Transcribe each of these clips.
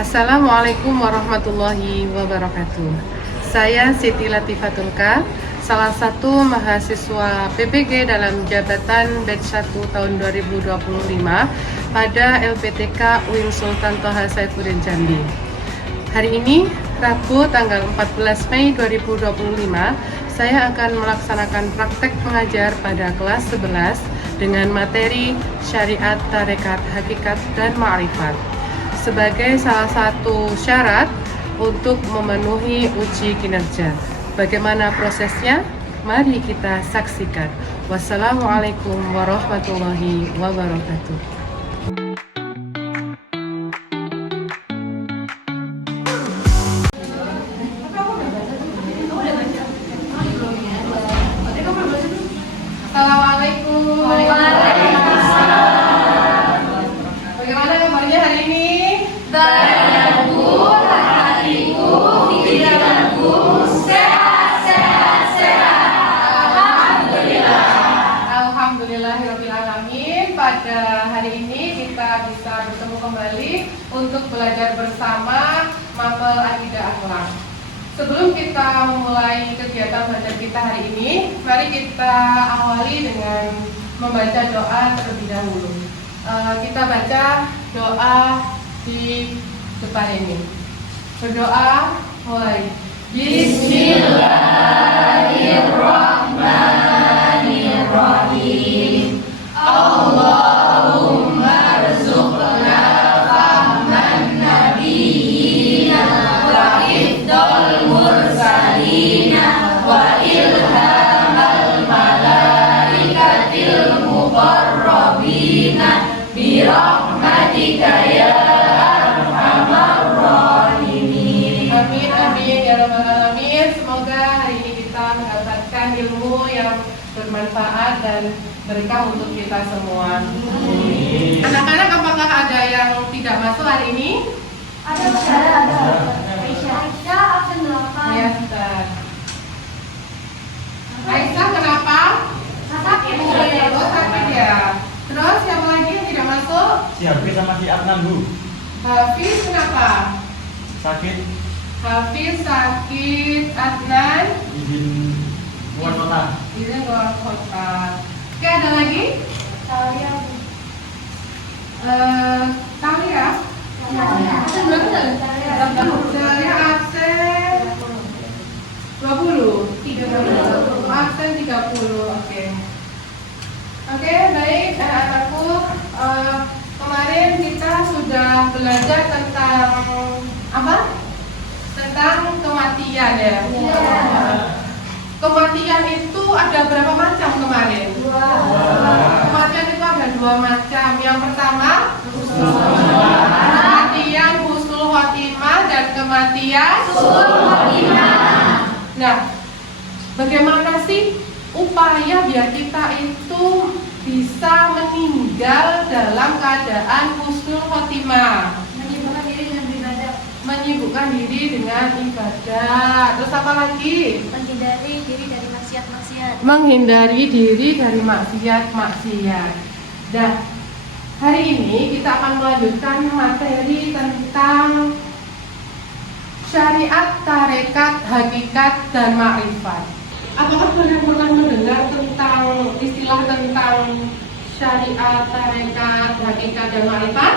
Assalamualaikum warahmatullahi wabarakatuh. Saya Siti Latifatul K, salah satu mahasiswa PPG dalam jabatan batch 1 tahun 2025 pada LPTK UIN Sultan Toha Saifuddin Jambi. Hari ini, Rabu tanggal 14 Mei 2025, saya akan melaksanakan praktek mengajar pada kelas 11 dengan materi Syariat, Tarekat, Hakikat, dan Ma'rifat sebagai salah satu syarat untuk memenuhi uji kinerja. Bagaimana prosesnya? Mari kita saksikan. Wassalamualaikum warahmatullahi wabarakatuh. Assalamualaikum. Bagaimana kabarnya hari ini? Baik Bu, hatiku, pikiranku sehat. Alhamdulillah. Alhamdulillahirabbil alamin. Pada hari ini kita bisa bertemu kembali untuk belajar bersama Mapel Akidah Akhlak. Sebelum kita memulai kegiatan belajar kita hari ini, mari kita awali dengan membaca doa terlebih dahulu. Kita baca doa di depan ini. Berdoa mulai. Bismillahirrahmanirrahim. Allahumma rzuqna fahman nabiyyina wa hifdzal mursalina wa ilhamal malaikatil muqarrabina bi rahmatika ya arhamar rahimin. Amin amin ya rabbal alamin. Semoga hari ini kita mendapatkan ilmu yang bermanfaat dan berkah untuk kita semua. Anak-anak, apakah ada yang tidak masuk hari ini? Ada. Aisyah absen 8. Ya, Ustaz. Aisyah kenapa? Sakit. Oh, sakit ya. Terus siapa lagi yang tidak masuk? Si Hafiz sama si Adnan Bu. Hafiz kenapa? Sakit, Hafiz sakit, Adnan izin keluar kota. izin keluar kota. Oke, ada lagi? Saya Talia. Absen berapa? Saya absen 20. Absen 30. Oke, baik anak-anakku. Kemarin kita sudah belajar tentang apa? Tentang kematian ya. Kematian itu ada berapa macam kemarin? Kematian itu ada 2 macam. Yang pertama, kematian husnul khotimah dan kematian Nah, bagaimana sih upaya biar kita itu bisa meninggal dalam keadaan husnul khotimah? menyibukkan diri dengan beribadah, Menyibukkan diri dengan ibadah. Terus apa lagi? menghindari diri dari maksiat-maksiat. Menghindari diri dari maksiat-maksiat. Nah, hari ini kita akan melanjutkan materi tentang syariat, tarekat, hakikat, dan ma'rifat. Apakah kalian pernah mendengar tentang istilah tentang syariat, tarekat, hakikat, dan ma'rifat?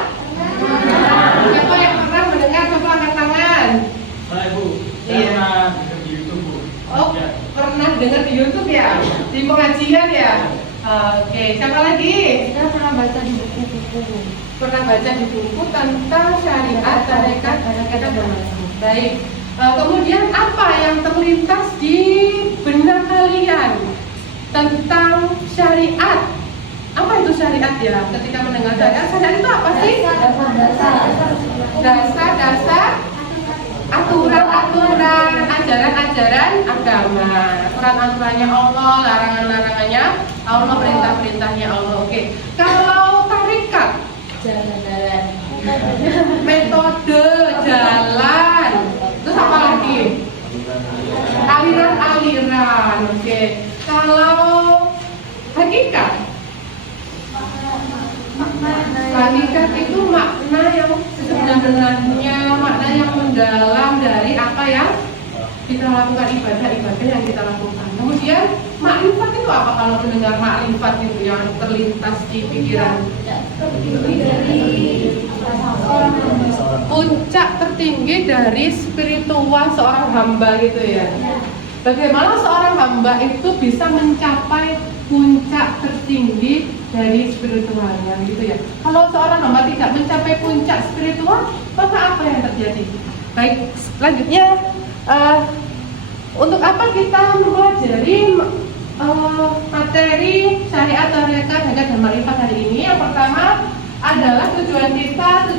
Siapa yang pernah mendengar? Coba angkat tangan. Saya Bu, saya Iya. pernah dengar di YouTube Bu. Oh, Ya. pernah dengar di YouTube ya? Di pengajian ya? Oke, siapa lagi? Kita pernah baca di buku-buku. Pernah baca di buku tentang syariat, tarekat, hakikat, dan ma'rifat. Baik. Kemudian apa yang terlintas di benak kalian tentang syariat? Apa itu syariat ya? Ketika mendengar syariat itu apa sih? Dasar-dasar aturan-aturan, ajaran-ajaran agama, aturan-aturannya Allah, larangan-larangannya Allah, perintah-perintahnya Allah. Oke. Kalau tarekat, Jalan-jalan. metode jalan, terus apa lagi? Aliran-aliran. Oke. Kalau hakikat, hakikat itu makna yang sebenarnya, makna yang mendalam dari apa yang kita lakukan, ibadah yang kita lakukan. Kemudian makrifat itu apa? Kalau mendengar makrifat itu yang terlintas di pikiran, puncak tertinggi dari spiritual seorang hamba gitu ya. Bagaimana seorang hamba itu bisa mencapai puncak tertinggi dari spiritualnya gitu ya. Kalau seorang hamba tidak mencapai puncak spiritual, maka apa yang terjadi? Baik, selanjutnya untuk apa kita mempelajari materi syariat, tarekat, hakikat dan makrifat hari ini? Yang pertama adalah tujuan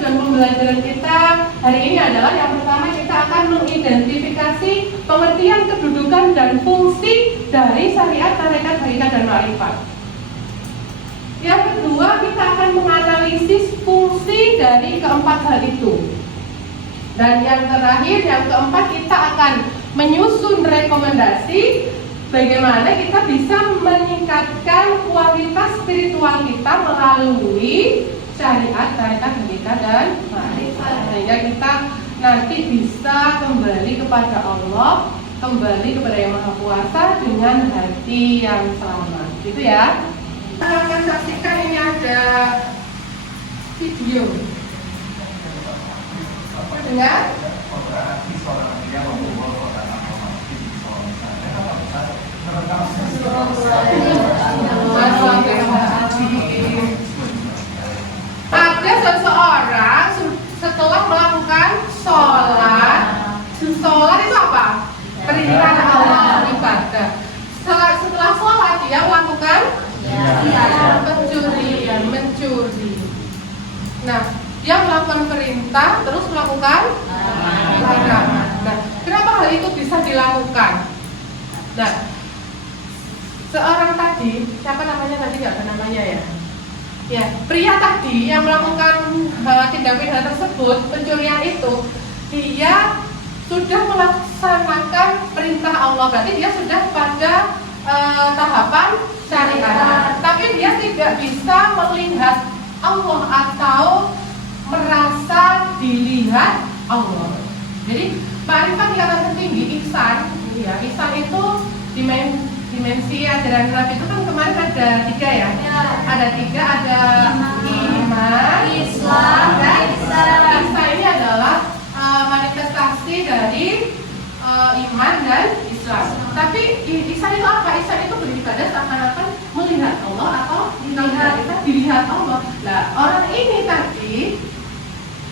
pembelajaran kita hari ini adalah yang pertama kita akan mengidentifikasi pengertian, kedudukan dan fungsi dari syariat, tarekat, hakikat dan makrifat. Yang kedua kita akan menganalisis fungsi dari keempat hal itu. Dan yang terakhir, yang keempat, kita akan menyusun rekomendasi bagaimana kita bisa meningkatkan kualitas spiritual kita melalui syariat, tarekat, hakikat dan makrifat, sehingga kita nanti bisa kembali kepada Allah, kembali kepada Yang Maha Kuasa dengan hati yang selamat. Gitu ya. Kita akan saksikan, ini ada video. Dengar? Ada seseorang setelah melakukan sholat itu apa? Perintah Allah, ibadah. Setelah sholat dia melakukan mencuri. Nah, dia melakukan perintah terus melakukan larangan. Nah, kenapa hal itu bisa dilakukan? Nah, seorang tadi, siapa namanya tadi, nggak ada namanya ya? Ya, pria tadi yang melakukan tindak pidana tersebut, pencurian itu, dia sudah melaksanakan perintah Allah, berarti dia sudah pada tahapan syariat. Tapi dia tidak bisa melihat Allah atau merasa dilihat Allah. Jadi makrifat tingkatan tertinggi, ihsan, ya, ihsan itu dimensi ajaran Nabi itu kan kemarin ada 3 ya? Ada 3, ada iman, Islam, dan ihsan. Ini adalah manifestasi dari iman dan Islam. Tapi ihsan itu apa? Ihsan itu beribadah seakan-akan melihat Allah atau dilihat Allah. Nah, orang ini tadi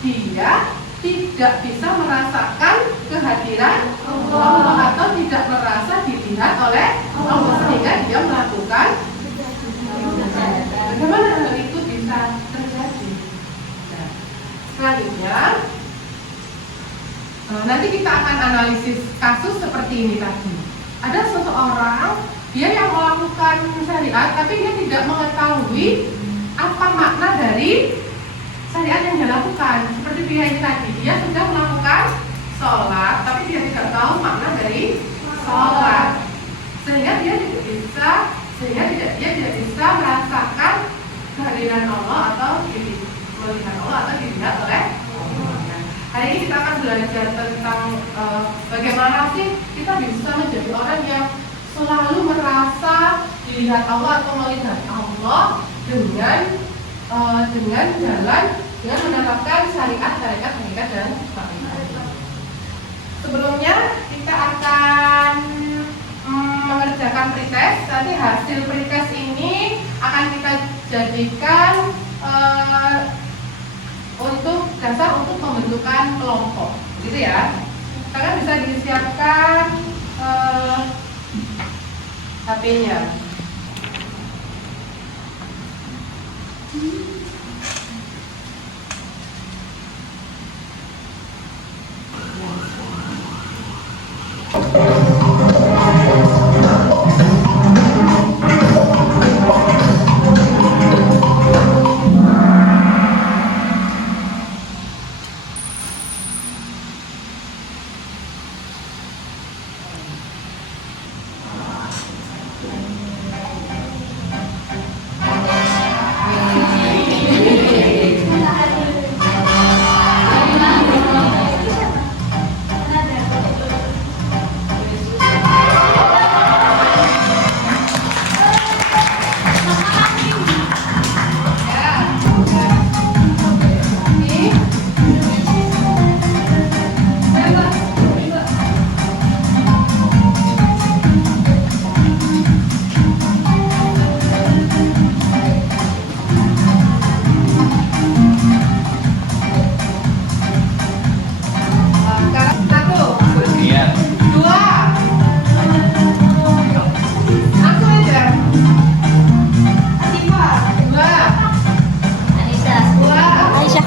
dia tidak bisa merasakan kehadiran Allah atau tidak merasa dilihat oleh Allah, sehingga dia melakukan. Bagaimana hal itu bisa terjadi? Nah, selanjutnya nanti kita akan analisis kasus seperti ini tadi. Ada seseorang dia yang melakukan syariat tapi dia tidak mengetahui apa makna dari syariat yang dia lakukan. Seperti dia ini tadi, dia sudah melakukan sholat tapi dia tidak tahu makna dari sholat, sehingga dia tidak bisa merasakan kehadiran Allah atau melihat Allah atau dilihat oleh Allah. Hari ini kita akan belajar tentang bagaimana sih kita bisa menjadi orang yang selalu merasa dilihat Allah atau melihat Allah dengan jalan dengan menerapkan syariat, tarekat, hakikat dan makrifat. Sebelumnya kita akan mengerjakan pretest. Nanti hasil pretest ini akan kita jadikan untuk dasar untuk pembentukan kelompok, gitu ya. Kalian bisa disiapkan HP-nya.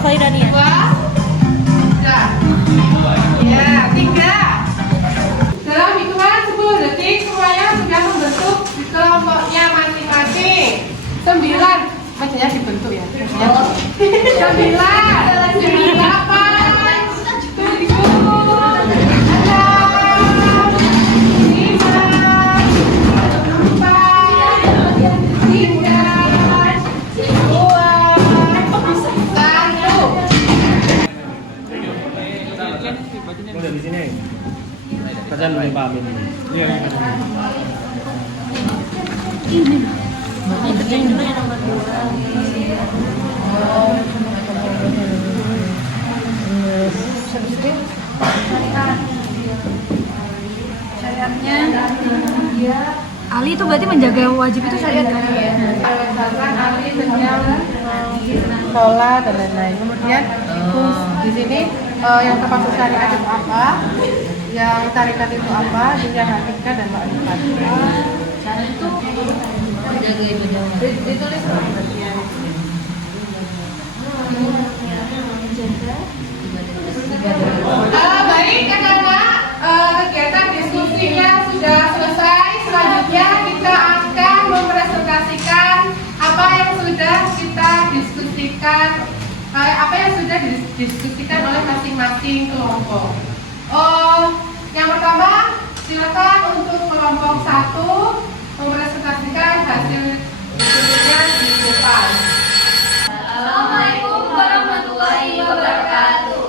Khairania. 2, sudah. Ya, 3. Dalam hitungan 10 detik semuanya sudah membentuk di kelompoknya masing-masing. 9, bacanya dibentuk ya. 9, 8, 7, Dari sini. Kalian boleh paham ini. Iya. Kerjain dulu yang nomor 2. Syariatnya Ali itu berarti menjaga wajib itu syariat kan? Misalkan Ali tentang sholat dan lain-lain. Kemudian di sini yang termasuk syariat itu apa, yang tarikat itu apa, yang hakikat dan makrifat. Cara itu menjaga ibadah. Ditulis baik anak-anak, kegiatan diskusinya sudah selesai. Selanjutnya kita akan mempresentasikan apa yang sudah kita diskusikan, oleh masing-masing kelompok. Yang pertama, silakan untuk kelompok 1 mempresentasikan hasil diskusinya di depan. Assalamualaikum warahmatullahi wabarakatuh.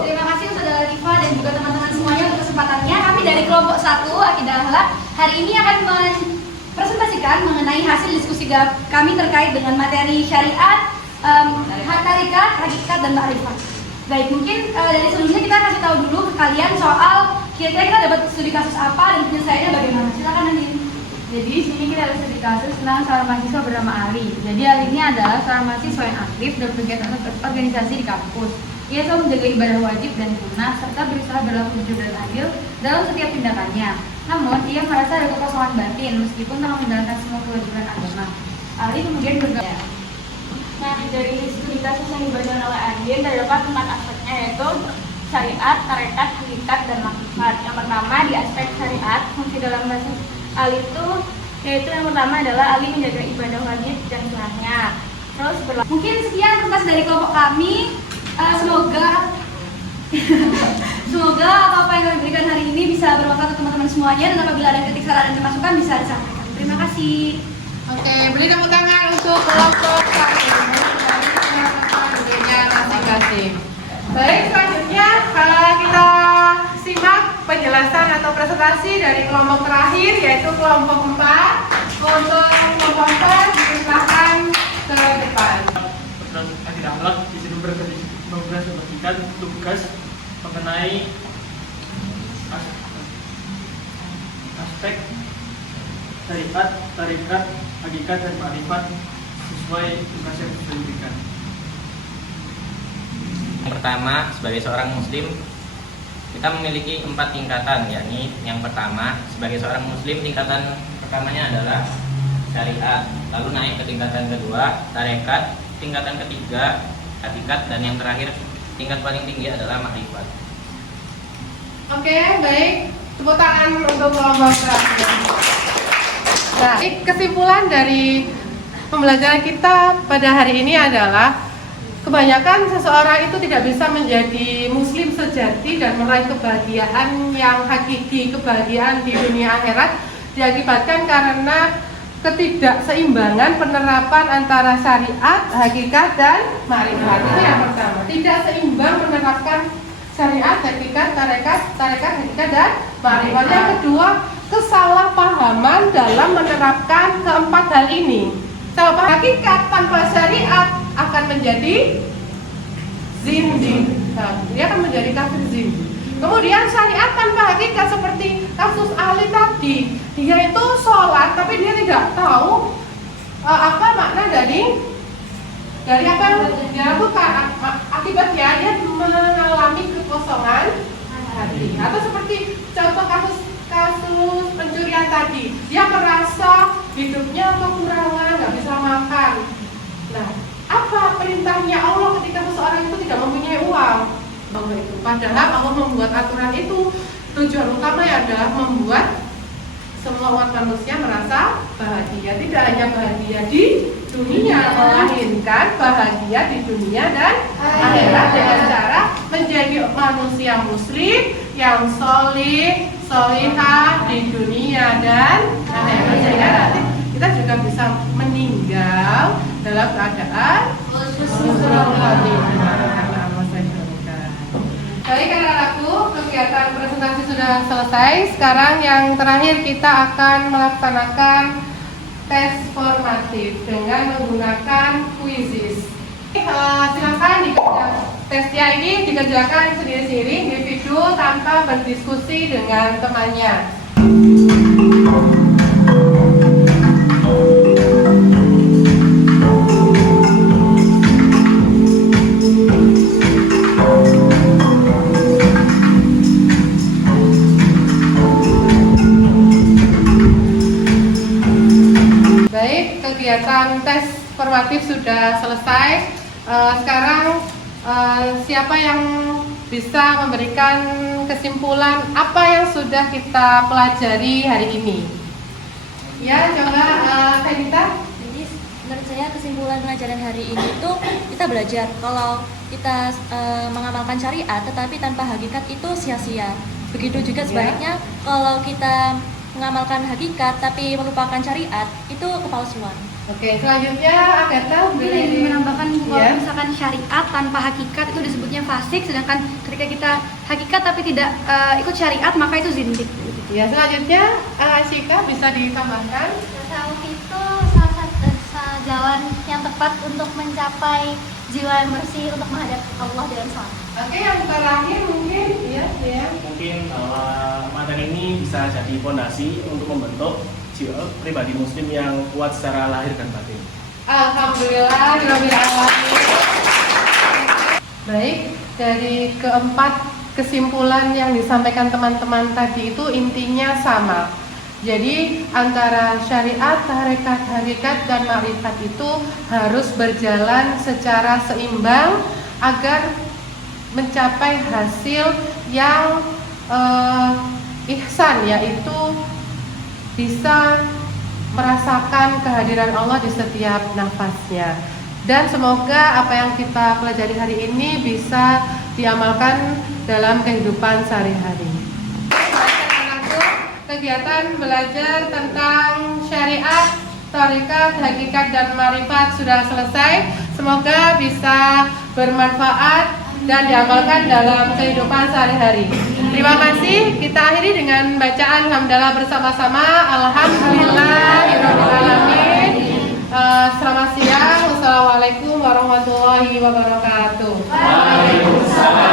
Terima kasih Saudara Rifa dan juga teman-teman semuanya untuk kesempatannya. Kami dari kelompok 1 Akidah Akhlak hari ini akan mempresentasikan mengenai hasil diskusi kami terkait dengan materi syariat, tarikat, hakikat dan makrifat. Baik, mungkin dari sebelumnya kita kasih tahu dulu ke kalian soal kira-kira kita dapat studi kasus apa dan penyelesaiannya bagaimana. Silakan nanti. Jadi di sini kita ada studi kasus tentang seorang mahasiswa bernama Ali. Jadi Ali ini adalah seorang mahasiswa yang aktif dan berkegiatan organisasi di kampus. Ia selalu menjaga ibadah wajib dan sunnah serta berusaha berlaku jujur dan adil dalam setiap tindakannya. Namun ia merasa ada kekosongan batin meskipun telah menjalankan semua kewajiban agama. Ali kemudian bergabung. Nah, dari studi kasus yang dibacakan oleh Adin terdapat 4 aspeknya, yaitu syariat, tarekat, hakikat, dan makrifat. Yang pertama di aspek syariat, fungsi dalam kasus Ali itu yaitu yang pertama adalah Ali menjaga ibadah wajib dan sunnahnya. Terus Mungkin sekian tuntas dari kelompok kami. Semoga apa yang kami berikan hari ini bisa bermanfaat untuk teman-teman semuanya, dan apabila ada kritik, saran, dan masukan bisa disampaikan. Terima kasih. Oke, beri tepuk tangan untuk kelompok 1 masing-masing. Baik, selanjutnya kita simak penjelasan atau presentasi dari kelompok terakhir, yaitu kelompok 4. Untuk kelompok 4 dipersilakan ke depan. Akidah Akhlak di sini mempresentasikan tugas mengenai aspek syariat, tarikat, hakikat dan makrifat sesuai tugas yang sudah diberikan. Yang pertama, sebagai seorang muslim kita memiliki 4 tingkatan, yakni yang pertama sebagai seorang muslim tingkatan pertamanya adalah syariat, lalu naik ke tingkatan kedua tarekat, tingkatan ketiga hakikat, dan yang terakhir tingkat paling tinggi adalah makrifat. Oke, baik. Tepuk tangan untuk kelompok terakhir. Nah, kesimpulan dari pembelajaran kita pada hari ini adalah kebanyakan seseorang itu tidak bisa menjadi muslim sejati dan meraih kebahagiaan yang hakiki, kebahagiaan di dunia akhirat, diakibatkan karena ketidakseimbangan penerapan antara syariat, hakikat, dan makrifat. Itu yang pertama. Tidak seimbang menerapkan syariat, hakikat, tarekat, hakikat, dan makrifat. Yang kedua, kesalahpahaman dalam menerapkan keempat hal ini. Hakikat tanpa syariat akan menjadi zindik. Dia akan menjadi kafir zindik. Kemudian syariat tanpa hakikat seperti kasus Ali tadi, dia itu sholat tapi dia tidak tahu apa makna dari apa yang dia lakukan. Akibatnya dia mengalami kekosongan hati. Atau seperti contoh kasus pencurian tadi, dia merasa hidupnya kekurangan, nggak bisa makan, Padahal Allah membuat aturan itu tujuan utamanya adalah membuat semua umat manusia merasa bahagia. Tidak hanya bahagia di dunia, melainkan bahagia di dunia dan akhirat dengan cara menjadi manusia muslim yang solih, solihah di dunia dan akhirat. Sehingga nanti kita juga bisa meninggal dalam keadaan husnul khotimah. Baik anak-anakku, kegiatan presentasi sudah selesai. Sekarang yang terakhir kita akan melaksanakan tes formatif dengan menggunakan quizzes. Silakan tesnya ini dikerjakan sendiri-sendiri, individu tanpa berdiskusi dengan temannya. Kegiatan tes formatif sudah selesai. Sekarang siapa yang bisa memberikan kesimpulan apa yang sudah kita pelajari hari ini? Ya, coba Kak. Jadi menurut saya kesimpulan pelajaran hari ini itu kita belajar kalau kita mengamalkan syariat tetapi tanpa hakikat itu sia-sia. Begitu juga sebaliknya kalau kita mengamalkan hakikat tapi melupakan syariat itu kepalsuan. Oke, selanjutnya Agatha Mungkin ingin menambahkan kalau ya. misalkan syariat tanpa hakikat itu disebutnya fasik, sedangkan ketika kita hakikat tapi tidak ikut syariat maka itu zindik. Ya, selanjutnya Ashika bisa ditambahkan. Tasawuf itu salah satu jalan yang tepat untuk mencapai jiwa yang bersih untuk menghadap Allah dengan selamat. Oke, yang terakhir mungkin ya. Mungkin materi ini bisa jadi fondasi untuk membentuk pribadi muslim yang kuat secara lahir dan batin. Alhamdulillah, rabbil alamin. Baik, dari keempat kesimpulan yang disampaikan teman-teman tadi itu intinya sama. Jadi antara syariat, tarekat, hakikat, dan makrifat itu harus berjalan secara seimbang agar mencapai hasil yang ihsan, yaitu bisa merasakan kehadiran Allah di setiap nafasnya. Dan semoga apa yang kita pelajari hari ini bisa diamalkan dalam kehidupan sehari-hari. Kegiatan belajar tentang syariat, tarekat, hakikat, dan marifat sudah selesai. Semoga bisa bermanfaat dan diamalkan dalam kehidupan sehari-hari. Terima kasih. Kita akhiri dengan bacaan hamdalah bersama-sama. Alhamdulillahirrahmanirrahim. Selamat siang. Wassalamualaikum warahmatullahi wabarakatuh. Waalaikumsalam.